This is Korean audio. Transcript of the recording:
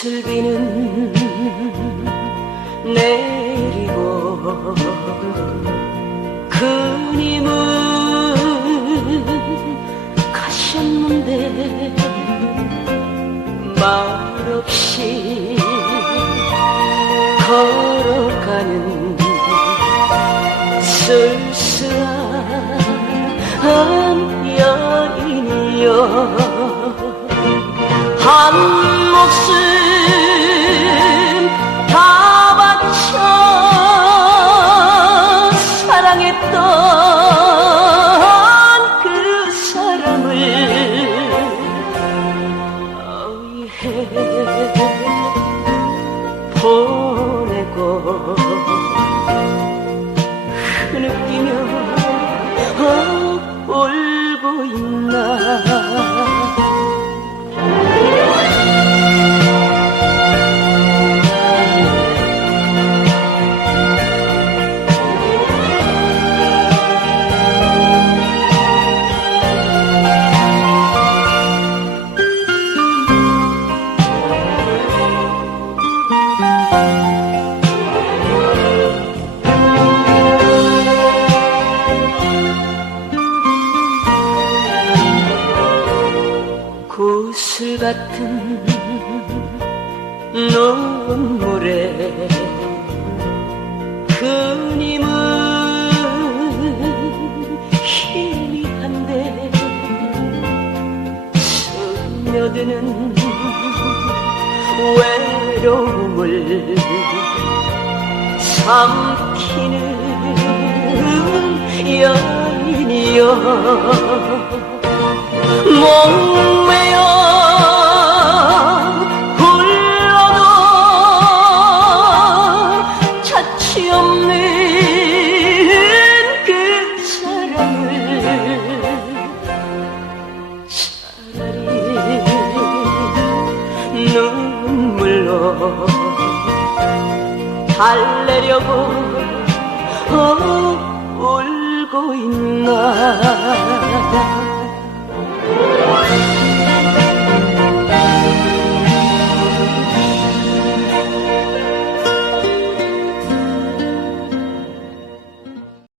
구슬비는 내리고 그님은 가셨는데 말없이 걸어가는 쓸쓸한 여인이여 한 목숨 울 구슬 같은 눈물에 그님은 희미한데 스며드는 외로움을 삼키는 여인이여 달래려고 어, 울고 있나